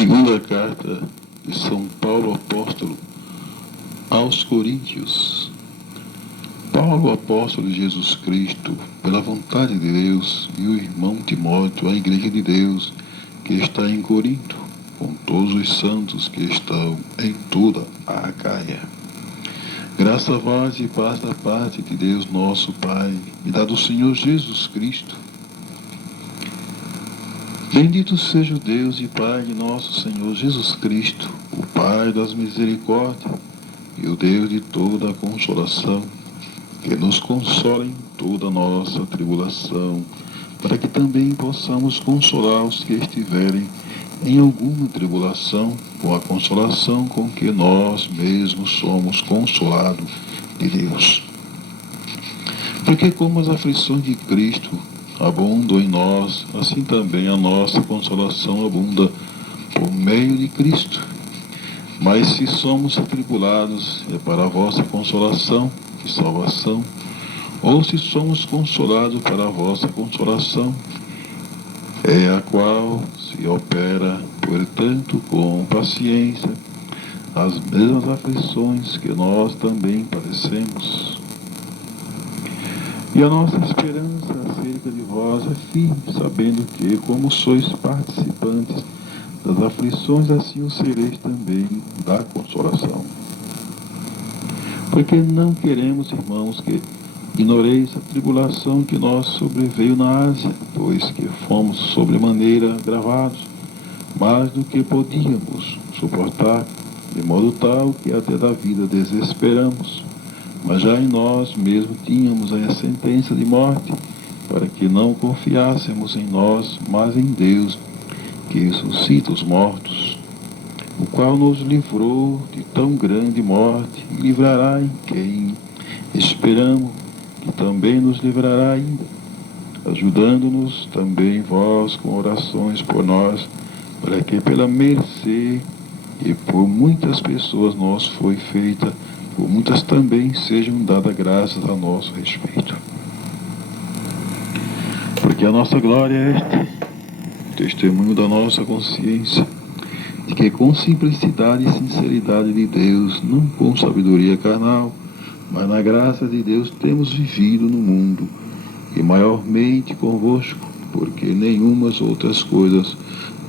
Segunda carta de São Paulo Apóstolo aos Coríntios. Paulo, apóstolo de Jesus Cristo, pela vontade de Deus, e o irmão Timóteo, à igreja de Deus, que está em Corinto, com todos os santos que estão em toda a Acaia. Graça a vós e paz da parte de Deus nosso Pai e da do Senhor Jesus Cristo. Bendito seja o Deus e Pai de nosso Senhor Jesus Cristo, o Pai das misericórdias e o Deus de toda a consolação, que nos consola em toda a nossa tribulação, para que também possamos consolar os que estiverem em alguma tribulação, com a consolação com que nós mesmos somos consolados de Deus. Porque como as aflições de Cristo abundam em nós, assim também a nossa consolação abunda por meio de Cristo. Mas se somos atribulados, é para a vossa consolação e salvação, ou se somos consolados para a vossa consolação, é a qual se opera, portanto, com paciência, as mesmas aflições que nós também padecemos. E a nossa esperança acerca de vós é firme, sabendo que, como sois participantes das aflições, assim o sereis também da consolação. Porque não queremos, irmãos, que ignoreis a tribulação que nós sobreveio na Ásia, pois que fomos sobremaneira gravados, mais do que podíamos suportar, de modo tal que até da vida desesperamos. Mas já em nós mesmos tínhamos a sentença de morte, para que não confiássemos em nós, mas em Deus, que ressuscita os mortos, o qual nos livrou de tão grande morte, e livrará em quem esperamos, que também nos livrará ainda, ajudando-nos também vós com orações por nós, para que pela mercê e por muitas pessoas nos foi feita, por muitas também sejam dadas graças a nosso respeito. Porque a nossa glória é este, testemunho da nossa consciência, de que com simplicidade e sinceridade de Deus, não com sabedoria carnal, mas na graça de Deus temos vivido no mundo, e maiormente convosco, porque nenhumas outras coisas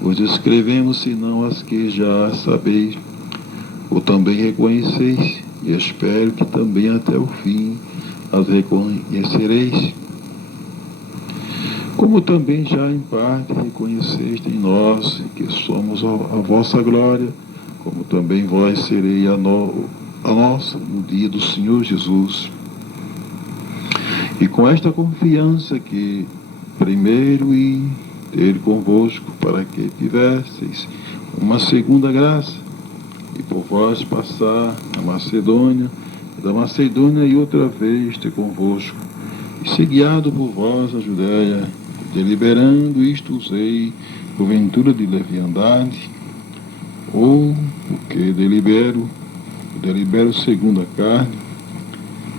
vos escrevemos, senão as que já sabeis, ou também reconheceis, e espero que também até o fim as reconhecereis. Como também já em parte reconheceste em nós, que somos a vossa glória, como também vós serei a nossa no dia do Senhor Jesus. E com esta confiança que primeiro e ter convosco, para que tivesseis uma segunda graça, e por vós passar a Macedônia, da Macedônia e outra vez ter convosco, e ser guiado por vós a Judéia, deliberando isto usei, porventura de leviandade, ou porque delibero segundo a carne,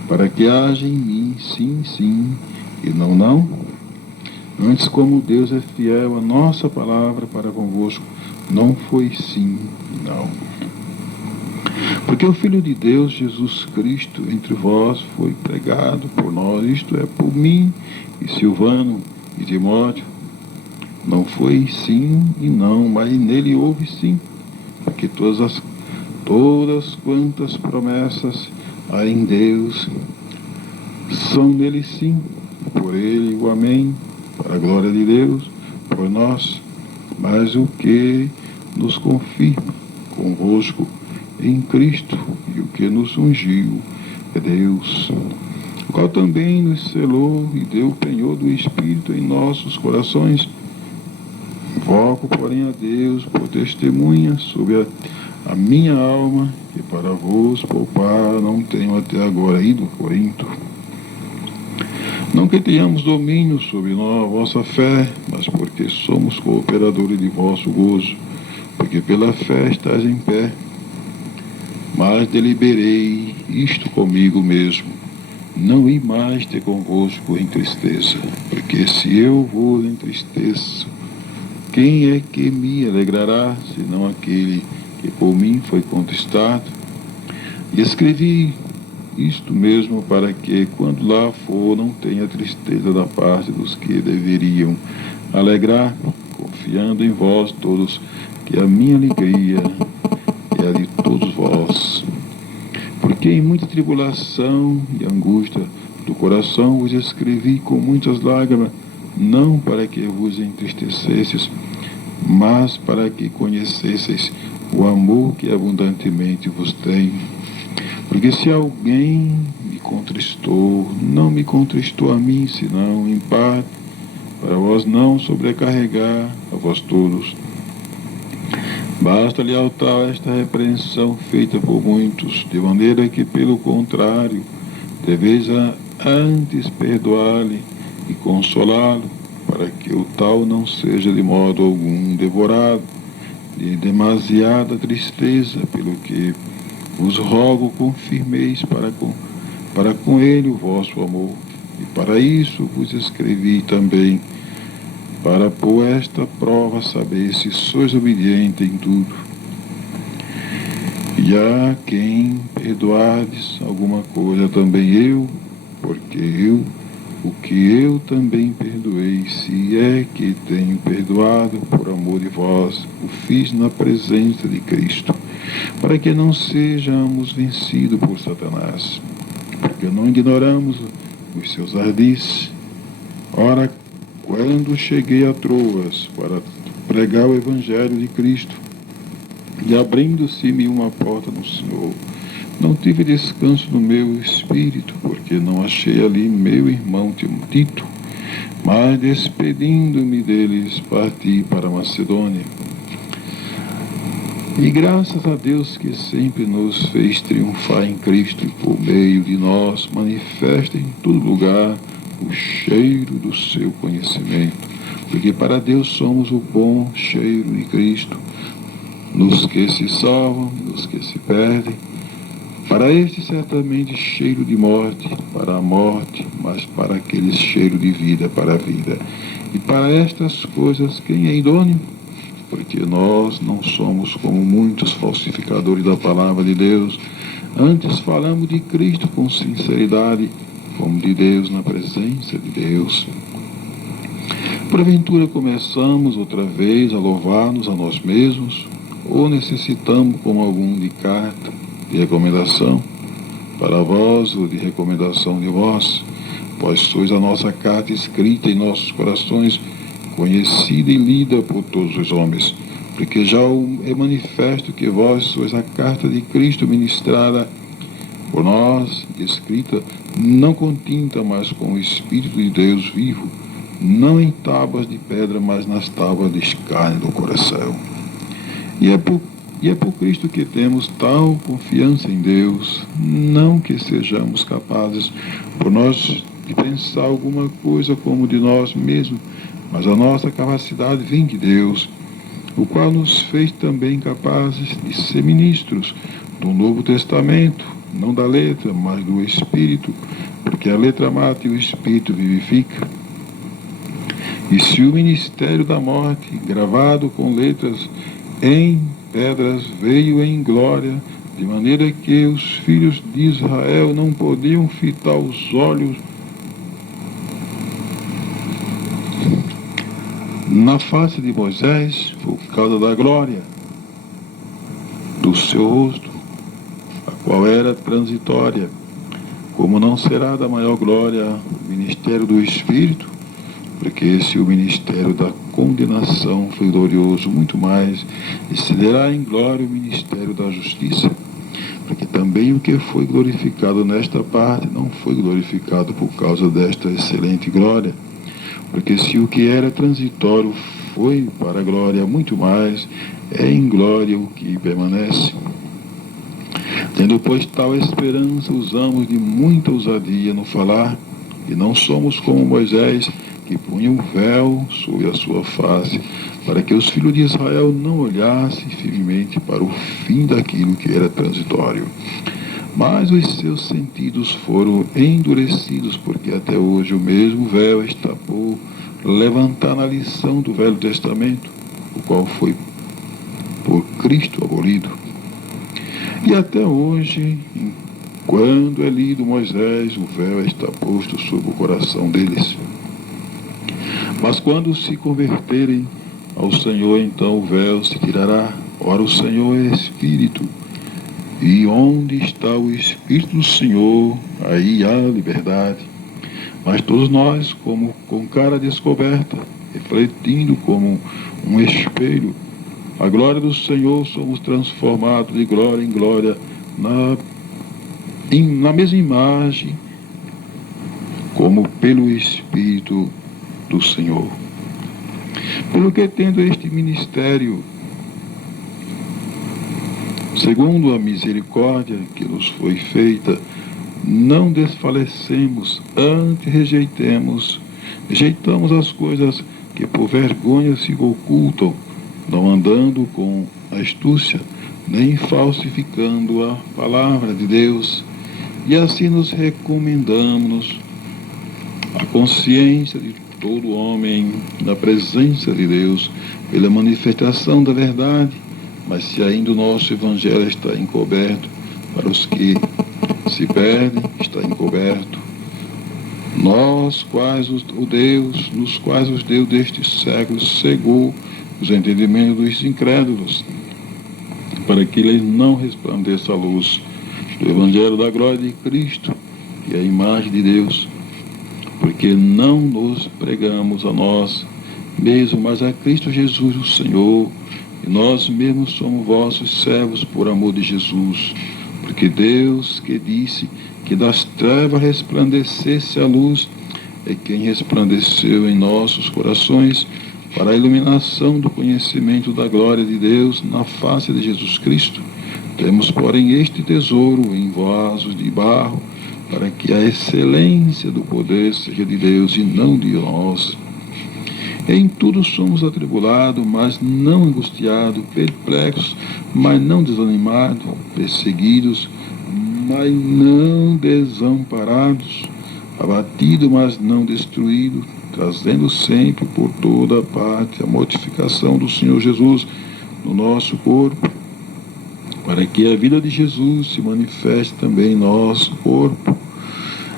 para que haja em mim sim, sim, e não, não. Antes, como Deus é fiel, a nossa palavra para convosco não foi sim e não. Porque o Filho de Deus, Jesus Cristo, entre vós foi pregado por nós, isto é, por mim e Silvano e Timóteo. Não foi sim e não, mas nele houve sim, porque todas quantas promessas há em Deus são nele sim, por ele o amém, para a glória de Deus, por nós, mas o que nos confirma convosco em Cristo, e o que nos ungiu é Deus, o qual também nos selou e deu o penhor do Espírito em nossos corações. Invoco, porém, a Deus por testemunha sobre a minha alma, que para vos poupar não tenho até agora ido a Corinto. Não que tenhamos domínio sobre a vossa fé, mas porque somos cooperadores de vosso gozo, porque pela fé estáis em pé. Mas deliberei isto comigo mesmo, não ir mais ter convosco em tristeza, porque se eu vos entristeço, quem é que me alegrará, senão aquele que por mim foi conquistado? E escrevi isto mesmo para que, quando lá for, não tenha tristeza da parte dos que deveriam alegrar, confiando em vós todos, que a minha alegria é a de todos vós. Porque em muita tribulação e angústia do coração vos escrevi com muitas lágrimas, não para que vos entristecesseis, mas para que conhecesseis o amor que abundantemente vos tenho. Porque se alguém me contristou, não me contristou a mim, senão em parte, para vós não sobrecarregar a vós todos. Basta-lhe ao tal esta repreensão feita por muitos, de maneira que, pelo contrário, deveis antes perdoar-lhe e consolá-lo, para que o tal não seja de modo algum devorado de demasiada tristeza, pelo que vos rogo confirmeis para com ele o vosso amor. E para isso vos escrevi também, para por esta prova saber se sois obediente em tudo. E a quem perdoardes alguma coisa também eu, porque o que eu também perdoei, se é que tenho perdoado por amor de vós, o fiz na presença de Cristo, para que não sejamos vencidos por Satanás, porque não ignoramos os seus ardis. Ora, quando cheguei a Troas para pregar o Evangelho de Cristo, e abrindo-se-me uma porta no Senhor, não tive descanso no meu espírito, porque não achei ali meu irmão Tito, mas despedindo-me deles, parti para Macedônia. E graças a Deus que sempre nos fez triunfar em Cristo, e por meio de nós manifesta em todo lugar o cheiro do seu conhecimento, porque para Deus somos o bom cheiro de Cristo, nos que se salvam, nos que se perdem. Para este certamente cheiro de morte, para a morte, mas para aquele cheiro de vida, para a vida. E para estas coisas quem é idôneo? Porque nós não somos como muitos falsificadores da palavra de Deus, antes falamos de Cristo com sinceridade, como de Deus na presença de Deus. Porventura começamos outra vez a louvar-nos a nós mesmos, ou necessitamos como algum de carta, de recomendação para vós ou de recomendação de vós, pois sois a nossa carta escrita em nossos corações, conhecida e lida por todos os homens, porque já é manifesto que vós sois a carta de Cristo ministrada por nós, escrita não com tinta, mas com o Espírito de Deus vivo, não em tábuas de pedra, mas nas tábuas de carne do coração. E é por Cristo que temos tal confiança em Deus, não que sejamos capazes por nós de pensar alguma coisa como de nós mesmos, mas a nossa capacidade vem de Deus, o qual nos fez também capazes de ser ministros do Novo Testamento, não da letra, mas do Espírito, porque a letra mata e o Espírito vivifica. E se o ministério da morte, gravado com letras em pedras, veio em glória, de maneira que os filhos de Israel não podiam fitar os olhos na face de Moisés, por causa da glória do seu rosto, a qual era transitória, como não será da maior glória o ministério do Espírito, porque se o ministério da condenação foi glorioso, muito mais excederá em glória o ministério da justiça, porque também o que foi glorificado nesta parte não foi glorificado por causa desta excelente glória, porque se o que era transitório foi para a glória, muito mais é em glória o que permanece. Tendo, pois, tal esperança, usamos de muita ousadia no falar, e não somos como Moisés, que punha um véu sobre a sua face, para que os filhos de Israel não olhassem firmemente para o fim daquilo que era transitório. Mas os seus sentidos foram endurecidos, porque até hoje o mesmo véu está por levantar na lição do Velho Testamento, qual foi por Cristo abolido. E até hoje, quando é lido Moisés, o véu está posto sobre o coração deles. Mas quando se converterem ao Senhor, então o véu se tirará. Ora, o Senhor é Espírito, e onde está o Espírito do Senhor, aí há liberdade. Mas todos nós, como com cara descoberta, refletindo como um espelho a glória do Senhor, somos transformados de glória em glória na mesma imagem, como pelo Espírito do Senhor. Pelo que, tendo este ministério, segundo a misericórdia que nos foi feita, não desfalecemos, antes rejeitamos as coisas que por vergonha se ocultam, não andando com astúcia, nem falsificando a palavra de Deus, e assim nos recomendamos a consciência de todo homem na presença de Deus, pela manifestação da verdade. Mas se ainda o nosso Evangelho está encoberto, para os que se perdem, está encoberto. Nos quais os Deus deste século cegou os entendimentos dos incrédulos, para que lhes não resplandeça a luz do Evangelho da glória de Cristo, que é a imagem de Deus, porque não nos pregamos a nós mesmos, mas a Cristo Jesus, o Senhor, e nós mesmos somos vossos servos por amor de Jesus, porque Deus, que disse que das trevas resplandecesse a luz, é quem resplandeceu em nossos corações para a iluminação do conhecimento da glória de Deus na face de Jesus Cristo. Temos, porém, este tesouro em vasos de barro, para que a excelência do poder seja de Deus e não de nós. Em tudo somos atribulados, mas não angustiados, perplexos, mas não desanimados, perseguidos, mas não desamparados, abatidos, mas não destruídos, trazendo sempre por toda parte a mortificação do Senhor Jesus no nosso corpo, para que a vida de Jesus se manifeste também em nosso corpo.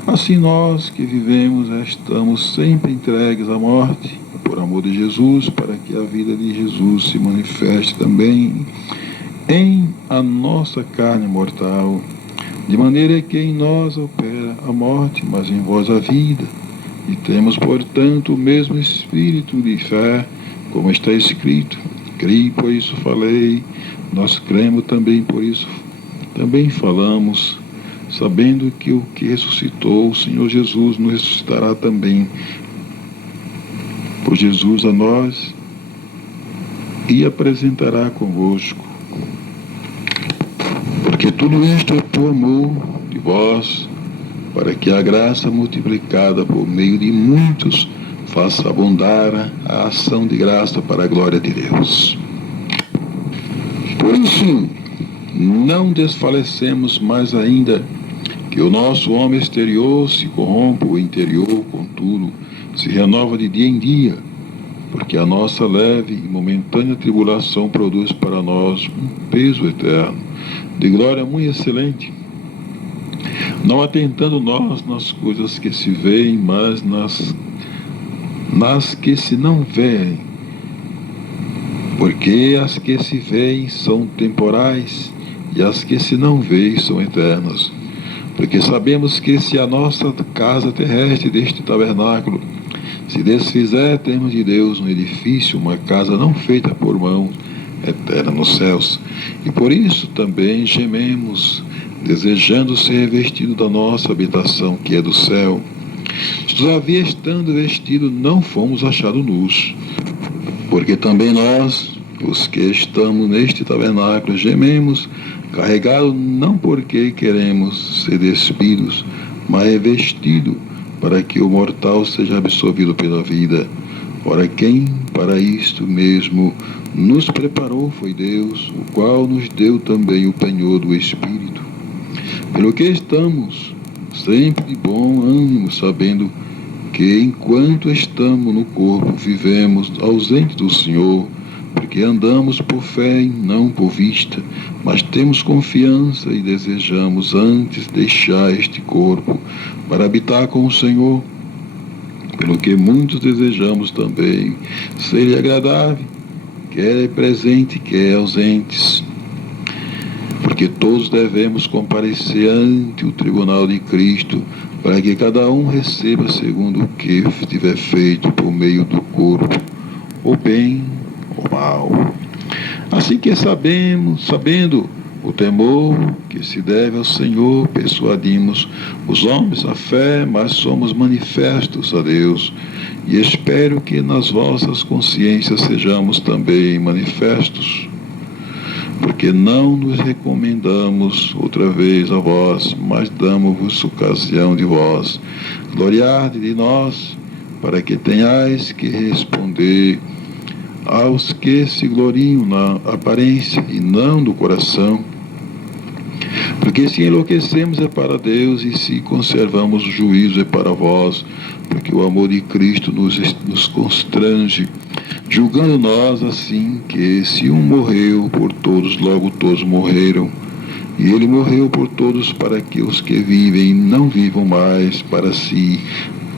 Assim nós que vivemos estamos sempre entregues à morte, por amor de Jesus, para que a vida de Jesus se manifeste também em a nossa carne mortal, de maneira que em nós opera a morte, mas em vós a vida. E temos, portanto, o mesmo espírito de fé, como está escrito: criei, por isso falei. Nós cremos também, por isso também falamos, sabendo que o que ressuscitou o Senhor Jesus nos ressuscitará também por Jesus a nós e apresentará convosco. Porque tudo isto é por amor de vós, para que a graça multiplicada por meio de muitos faça abundar a ação de graça para a glória de Deus. Por isso, não desfalecemos mais ainda, que o nosso homem exterior se corrompe, o interior, contudo, se renova de dia em dia, porque a nossa leve e momentânea tribulação produz para nós um peso eterno, de glória muito excelente, não atentando nós nas coisas que se veem, mas nas que se não veem, porque as que se veem são temporais, e as que se não veem são eternas. Porque sabemos que se a nossa casa terrestre deste tabernáculo se desfizer, temos de Deus um edifício, uma casa não feita por mãos, eterna nos céus. E por isso também gememos, desejando ser revestido da nossa habitação, que é do céu. Todavia, estando vestidos, não fomos achados nus, porque também nós, os que estamos neste tabernáculo, gememos, carregados não porque queremos ser despidos, mas revestidos, para que o mortal seja absorvido pela vida. Ora, quem para isto mesmo nos preparou foi Deus, o qual nos deu também o penhor do Espírito. Pelo que estamos sempre de bom ânimo, sabendo que enquanto estamos no corpo, vivemos ausente do Senhor, porque que andamos por fé e não por vista, mas temos confiança e desejamos antes deixar este corpo para habitar com o Senhor, pelo que muitos desejamos também ser-lhe agradável, quer presente, quer ausentes, porque todos devemos comparecer ante o tribunal de Cristo, para que cada um receba segundo o que tiver feito por meio do corpo, ou bem ou mal. Assim que sabendo o temor que se deve ao Senhor, persuadimos os homens à fé, mas somos manifestos a Deus. E espero que nas vossas consciências sejamos também manifestos, porque não nos recomendamos outra vez a vós, mas damos-vos ocasião de vós gloriar de nós, para que tenhais que responder aos que se gloriam na aparência e não no coração. Porque se enlouquecemos é para Deus, e se conservamos o juízo é para vós, porque o amor de Cristo nos constrange, julgando nós assim que se um morreu por todos, logo todos morreram. E ele morreu por todos, para que os que vivem não vivam mais para si,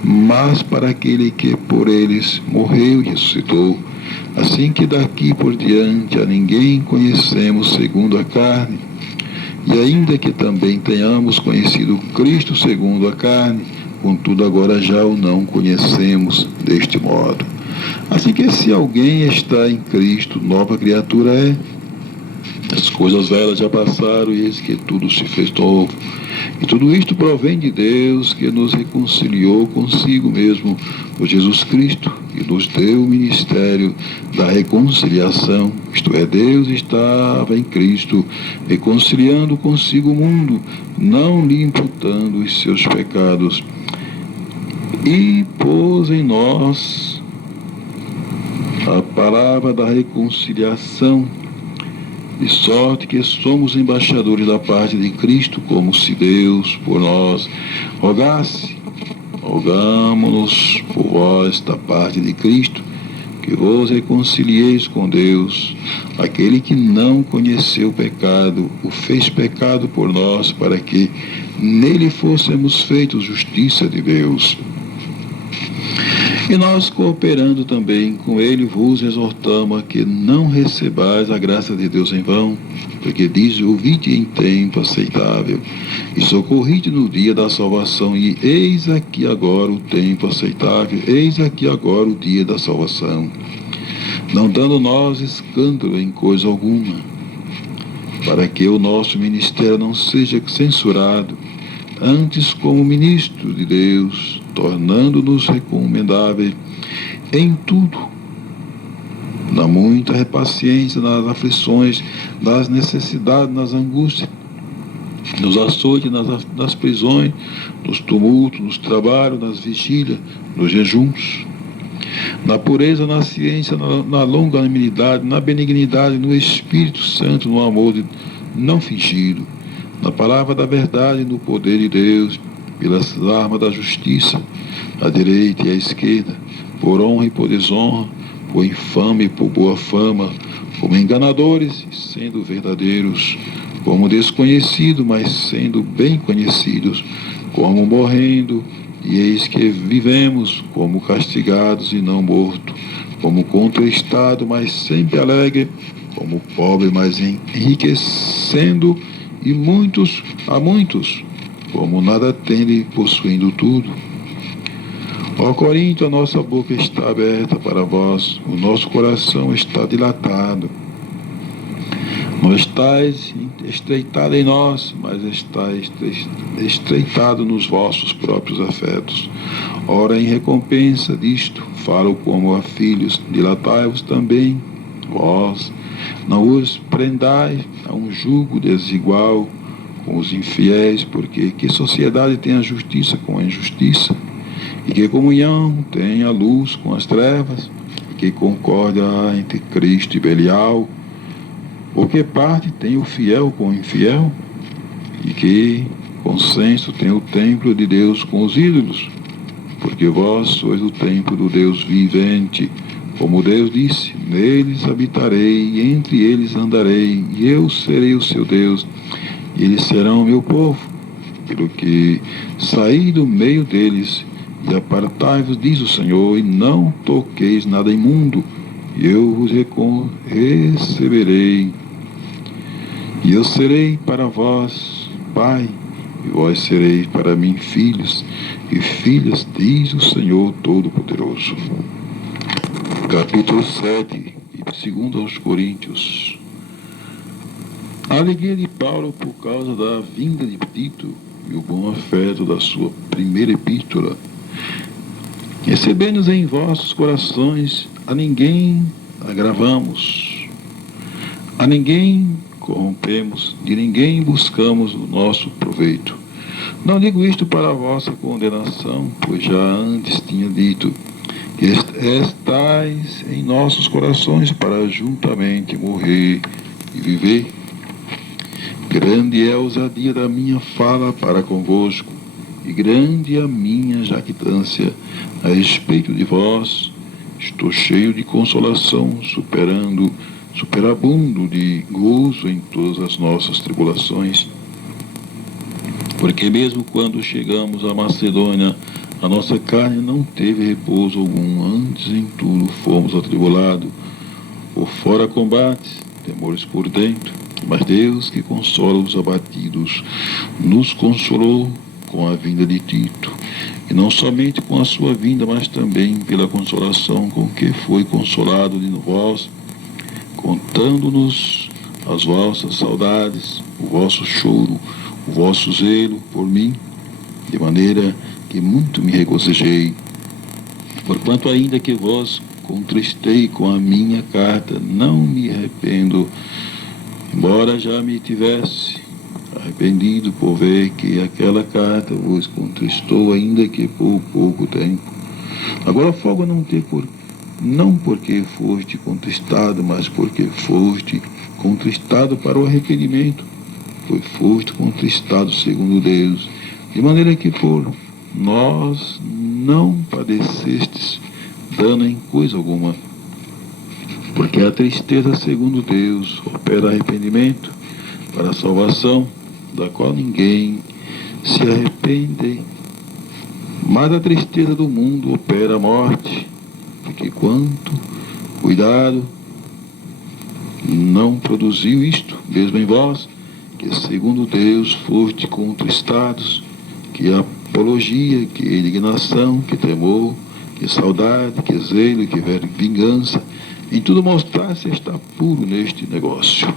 mas para aquele que por eles morreu e ressuscitou. Assim que daqui por diante a ninguém conhecemos segundo a carne. E ainda que também tenhamos conhecido Cristo segundo a carne, contudo agora já o não conhecemos deste modo. Assim que se alguém está em Cristo, nova criatura é. As coisas velhas já passaram e eis que tudo se fez novo. E tudo isto provém de Deus, que nos reconciliou consigo mesmo por Jesus Cristo, e nos deu o ministério da reconciliação. Isto é, Deus estava em Cristo, reconciliando consigo o mundo, não lhe imputando os seus pecados, e pôs em nós a palavra da reconciliação, de sorte que somos embaixadores da parte de Cristo, como se Deus por nós rogasse. Rogamo-nos por vós da parte de Cristo, que vos reconcilieis com Deus. Aquele que não conheceu o pecado, o fez pecado por nós, para que nele fôssemos feitos justiça de Deus. E nós, cooperando também com ele, vos exortamos a que não recebais a graça de Deus em vão, porque diz: ouvide em tempo aceitável, e socorride no dia da salvação, e eis aqui agora o tempo aceitável, eis aqui agora o dia da salvação, não dando nós escândalo em coisa alguma, para que o nosso ministério não seja censurado, antes como ministro de Deus, tornando-nos recomendáveis em tudo, na muita paciência, nas aflições, nas necessidades, nas angústias, nos açoites, nas prisões, nos tumultos, nos trabalhos, nas vigílias, nos jejuns, na pureza, na ciência, na longanimidade, na benignidade, no Espírito Santo, no amor não fingido, na palavra da verdade, no poder de Deus, pelas armas da justiça, à direita e à esquerda, por honra e por desonra, por infame e por boa fama, como enganadores, sendo verdadeiros, como desconhecidos, mas sendo bem conhecidos, como morrendo, e eis que vivemos, como castigados e não mortos, como contristado, mas sempre alegre, como pobre, mas enriquecendo, e a muitos, como nada tende, possuindo tudo. Ó Corinto, a nossa boca está aberta para vós, o nosso coração está dilatado. Não estáis estreitado em nós, mas estáis estreitado nos vossos próprios afetos. Ora, em recompensa disto, falo como a filhos, dilatai-vos também, vós, não os prendais a um jugo desigual com os infiéis, porque que sociedade tem a justiça com a injustiça? E que comunhão tem a luz com as trevas? E que concórdia há entre Cristo e Belial? Ou que parte tem o fiel com o infiel? E que consenso tem o templo de Deus com os ídolos? Porque vós sois o templo do Deus vivente, Como Deus disse, neles habitarei, entre eles andarei, e eu serei o seu Deus, e eles serão o meu povo. Pelo que saí do meio deles, e apartai-vos, diz o Senhor, e não toqueis nada imundo, e eu vos receberei. E eu serei para vós, Pai, e vós sereis para mim filhos e filhas, diz o Senhor Todo-Poderoso. Capítulo 7, e 2 aos Coríntios. A alegria de Paulo por causa da vinda de Tito e o bom afeto da sua primeira epístola. Recebendo-nos em vossos corações, a ninguém agravamos, a ninguém corrompemos, de ninguém buscamos o nosso proveito. Não digo isto para a vossa condenação, pois já antes tinha dito, estais em nossos corações para juntamente morrer e viver. Grande é a ousadia da minha fala para convosco, e grande a minha jactância a respeito de vós. Estou cheio de consolação, superabundo de gozo em todas as nossas tribulações. Porque mesmo quando chegamos à Macedônia, a nossa carne não teve repouso algum, antes em tudo fomos atribulados, por fora combates, temores por dentro. Mas Deus, que consola os abatidos, nos consolou com a vinda de Tito, e não somente com a sua vinda, mas também pela consolação com que foi consolado de vós, contando-nos as vossas saudades, o vosso choro, o vosso zelo por mim, de maneira que muito me regozijei. Porquanto ainda que vós contristei com a minha carta, não me arrependo, embora já me tivesse arrependido por ver que aquela carta vos contristou, ainda que por pouco tempo. Agora folgo não porque foste contristado, mas porque foste contristado para o arrependimento, pois foste contristado segundo Deus, de maneira que por nós não padecestes dano em coisa alguma. Porque a tristeza segundo Deus opera arrependimento para a salvação, da qual ninguém se arrepende, mas a tristeza do mundo opera a morte, porque quanto cuidado não produziu isto, mesmo em vós, que segundo Deus foste contristados, que apologia, que indignação, que temor, que saudade, que zelo, que vingança, em tudo mostrar-se estar puro neste negócio.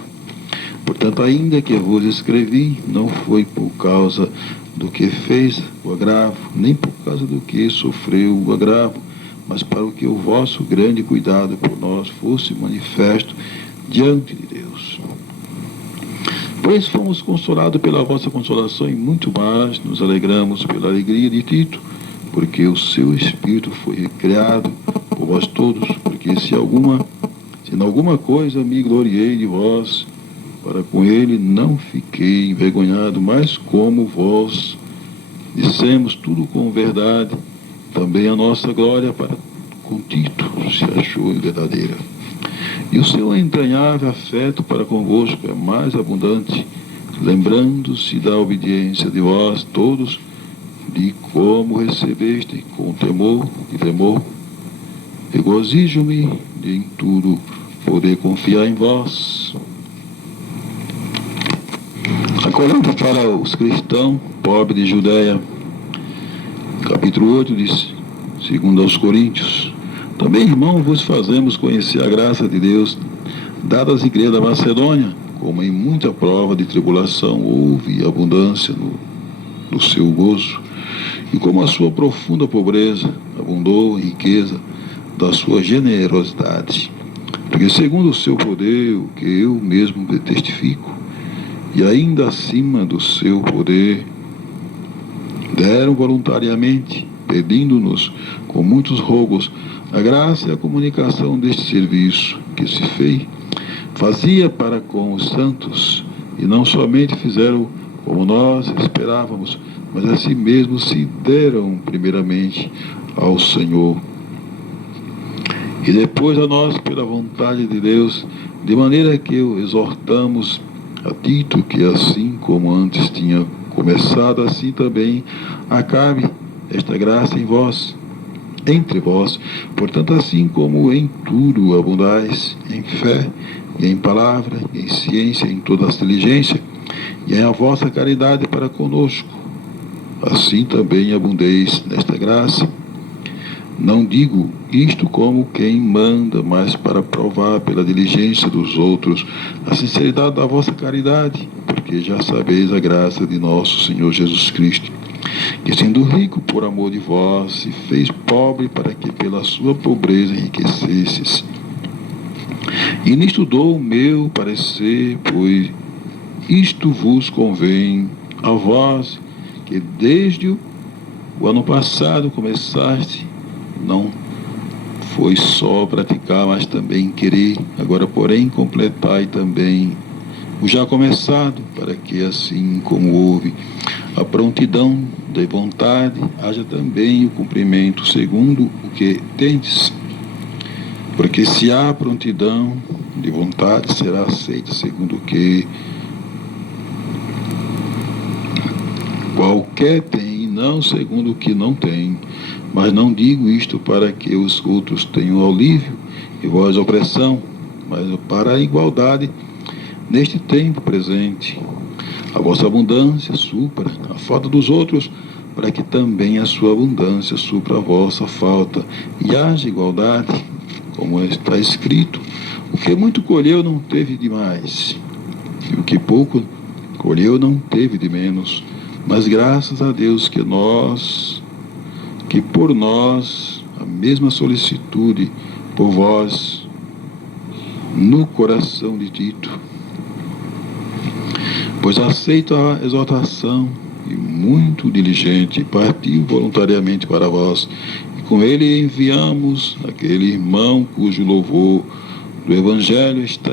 Portanto, ainda que vos escrevi, não foi por causa do que fez o agravo, nem por causa do que sofreu o agravo, mas para que o vosso grande cuidado por nós fosse manifesto diante de Deus. Por isso fomos consolados pela vossa consolação, e muito mais nos alegramos pela alegria de Tito, porque o seu espírito foi recriado por vós todos, porque se em alguma coisa me gloriei de vós, para com ele não fiquei envergonhado, mas como vós dissemos tudo com verdade, também a nossa glória para com Tito se achou verdadeira. E o seu entranhável afeto para convosco é mais abundante, lembrando-se da obediência de vós todos, de como recebeste com temor e temor. Regozijo-me de em tudo poder confiar em vós. Acolhendo para os cristãos, pobres de Judéia, capítulo 8, diz, 2 aos Coríntios. Também, irmão, vos fazemos conhecer a graça de Deus, dada às igrejas da Macedônia, como em muita prova de tribulação houve abundância no seu gozo, e como a sua profunda pobreza abundou em riqueza da sua generosidade. Porque segundo o seu poder, o que eu mesmo testifico, e ainda acima do seu poder, deram voluntariamente, pedindo-nos com muitos rogos a graça e a comunicação deste serviço que se fazia para com os santos, e não somente fizeram como nós esperávamos, mas a si mesmos se deram primeiramente ao Senhor. E depois a nós, pela vontade de Deus, de maneira que o exortamos a Tito, que assim como antes tinha começado, assim também acabe esta graça em vós, entre vós. Portanto, assim como em tudo abundais, em fé, e em palavra, e em ciência, em toda a inteligência, e em a vossa caridade para conosco, assim também abundeis nesta graça. Não digo isto como quem manda, mas para provar pela diligência dos outros a sinceridade da vossa caridade, porque já sabeis a graça de nosso Senhor Jesus Cristo, que sendo rico por amor de vós, se fez pobre para que pela sua pobreza enriquecesses. E nisto dou o meu parecer, pois isto vos convém a vós, que desde o ano passado começaste, não foi só praticar, mas também querer. Agora, porém, completai também o já começado, para que assim como houve a prontidão da vontade, haja também o cumprimento segundo o que tendes. Porque se há prontidão de vontade, será aceita segundo o que qualquer tem, não segundo o que não tem. Mas não digo isto para que os outros tenham alívio e vós opressão, mas para a igualdade neste tempo presente. A vossa abundância supra a falta dos outros, para que também a sua abundância supra a vossa falta, e haja igualdade, como está escrito: o que muito colheu não teve de mais, e o que pouco colheu não teve de menos. Mas graças a Deus que por nós a mesma solicitude por vós no coração de Tito, pois aceito a exortação e muito diligente partiu voluntariamente para vós, e com ele enviamos aquele irmão cujo louvor do Evangelho está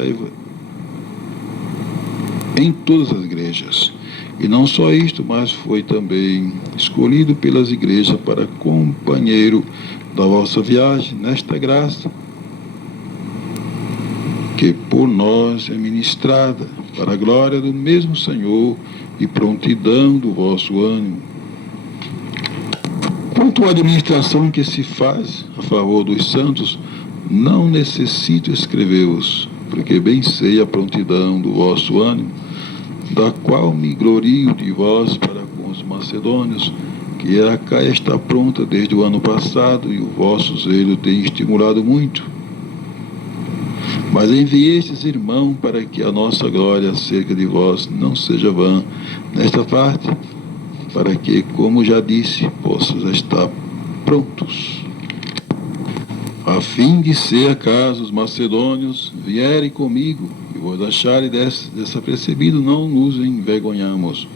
em todas as igrejas. E não só isto, mas foi também escolhido pelas igrejas para companheiro da vossa viagem nesta graça, que por nós é ministrada, para a glória do mesmo Senhor e prontidão do vosso ânimo. Quanto à administração que se faz a favor dos santos, não necessito escrever-vos, porque bem sei a prontidão do vosso ânimo, da qual me glorio de vós para com os macedônios, que a cá está pronta desde o ano passado, e o vosso zelo tem estimulado muito. Mas enviei estes irmãos para que a nossa glória acerca de vós não seja vã nesta parte, para que, como já disse, possas estar prontos, a fim de ser acaso os macedônios vierem comigo, e vos acharem desapercebido, não nos envergonhamos,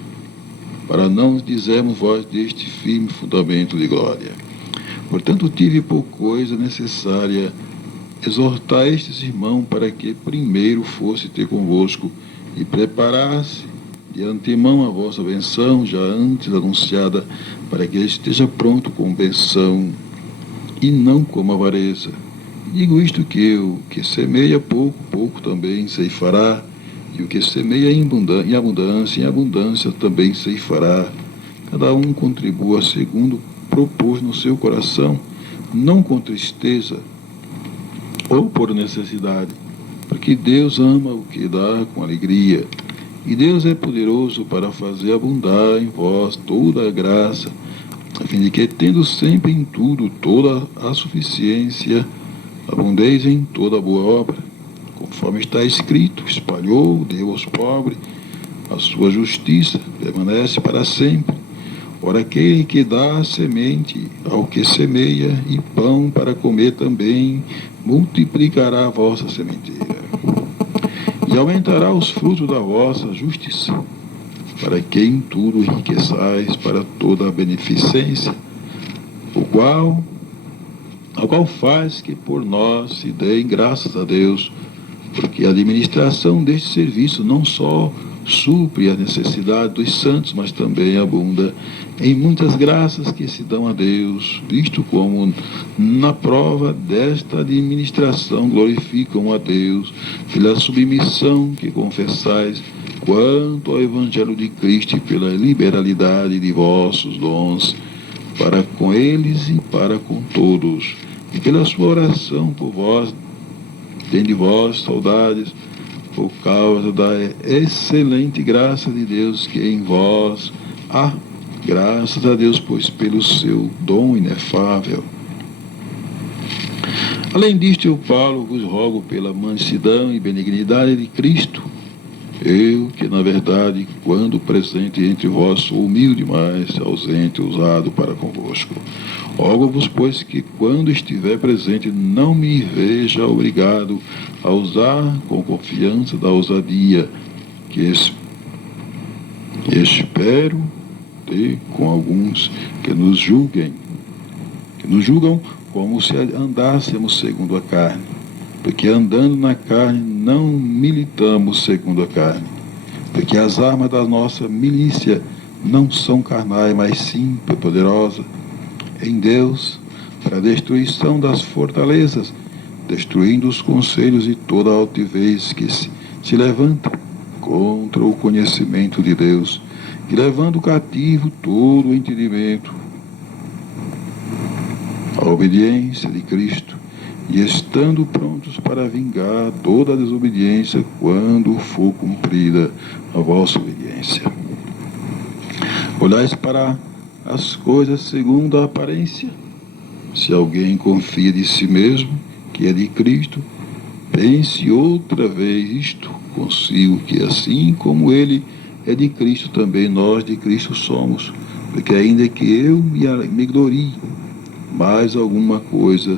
para não dizermos vós deste firme fundamento de glória. Portanto, tive por coisa necessária exortar estes irmãos para que primeiro fosse ter convosco e preparasse de antemão a vossa benção, já antes anunciada, para que esteja pronto com benção e não com avareza. Digo isto que o que semeia pouco, pouco também ceifará, e o que semeia em abundância também ceifará. Cada um contribua segundo propôs no seu coração, não com tristeza ou por necessidade, porque Deus ama o que dá com alegria, e Deus é poderoso para fazer abundar em vós toda a graça, a fim de que, tendo sempre em tudo toda a suficiência, abundeis em toda boa obra, conforme está escrito: espalhou, deu aos pobres, a sua justiça permanece para sempre. Ora, aquele que dá a semente ao que semeia e pão para comer também, multiplicará a vossa sementeira e aumentará os frutos da vossa justiça, para que em tudo enriqueçais para toda a beneficência, ao qual faz que por nós se deem graças a Deus, porque a administração deste serviço não só supre a necessidade dos santos, mas também abunda em muitas graças que se dão a Deus, visto como na prova desta administração glorificam a Deus pela submissão que confessais quanto ao Evangelho de Cristo e pela liberalidade de vossos dons para com eles e para com todos, e pela sua oração por vós, tende vós saudades, por causa da excelente graça de Deus que em vós há. Graças a Deus, pois, pelo seu dom inefável. Além disto, eu, Paulo, vos rogo pela mansidão e benignidade de Cristo, eu, que na verdade, quando presente entre vós, sou humilde, mas ausente, ousado para convosco. Rogo-vos, pois, que quando estiver presente, não me veja obrigado a usar com confiança da ousadia que espero ter com alguns que nos julgam como se andássemos segundo a carne. Porque andando na carne não militamos segundo a carne. Porque as armas da nossa milícia não são carnais, mas sim poderosas em Deus para a destruição das fortalezas, destruindo os conselhos e toda a altivez que se levanta contra o conhecimento de Deus, e levando cativo todo o entendimento à obediência de Cristo, e estando prontos para vingar toda a desobediência quando for cumprida a vossa obediência. Olhais para as coisas segundo a aparência. Se alguém confia de si mesmo, que é de Cristo, pense outra vez isto consigo, que assim como ele é de Cristo, também nós de Cristo somos. Porque ainda que eu me glorie mais alguma coisa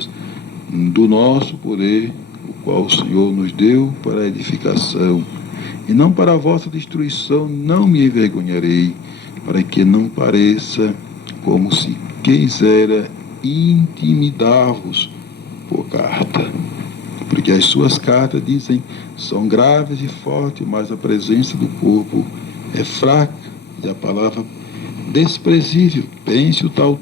do nosso poder, o qual o Senhor nos deu para a edificação, e não para a vossa destruição, não me envergonharei, para que não pareça como se quisera intimidar-vos por carta. Porque as suas cartas, dizem, são graves e fortes, mas a presença do corpo é fraca, e a palavra desprezível. Pense o tal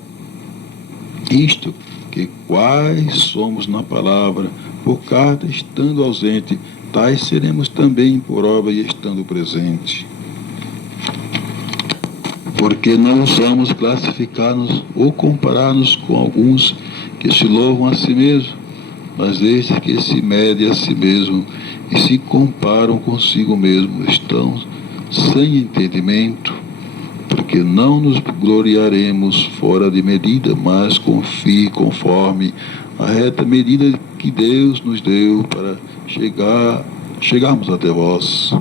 isto, que quais somos na palavra, por carta estando ausente, tais seremos também por obra e estando presente. Porque não ousamos classificar-nos ou comparar-nos com alguns que se louvam a si mesmos, mas estes que se medem a si mesmos e se comparam consigo mesmos estão sem entendimento, porque não nos gloriaremos fora de medida, mas conforme a reta medida que Deus nos deu para chegarmos até vós.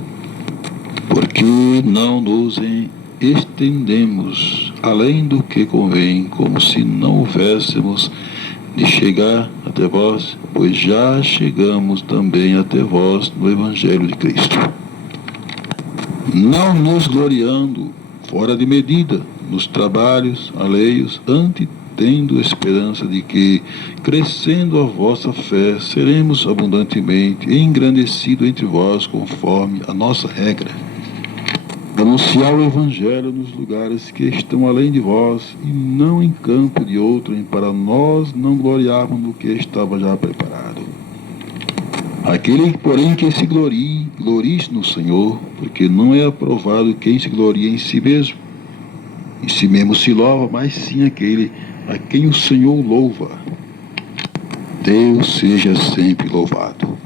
Porque não nos estendemos além do que convém, como se não houvéssemos de chegar até vós, pois já chegamos também até vós no Evangelho de Cristo. Não nos gloriando fora de medida nos trabalhos alheios, antes tendo esperança de que, crescendo a vossa fé, seremos abundantemente engrandecidos entre vós, conforme a nossa regra. Anunciar o Evangelho nos lugares que estão além de vós, e não em campo de outrem, para nós não gloriarmos no que estava já preparado. Aquele, porém, que se glorie-se no Senhor, porque não é aprovado quem se gloria em si mesmo se louva, mas sim aquele a quem o Senhor louva. Deus seja sempre louvado.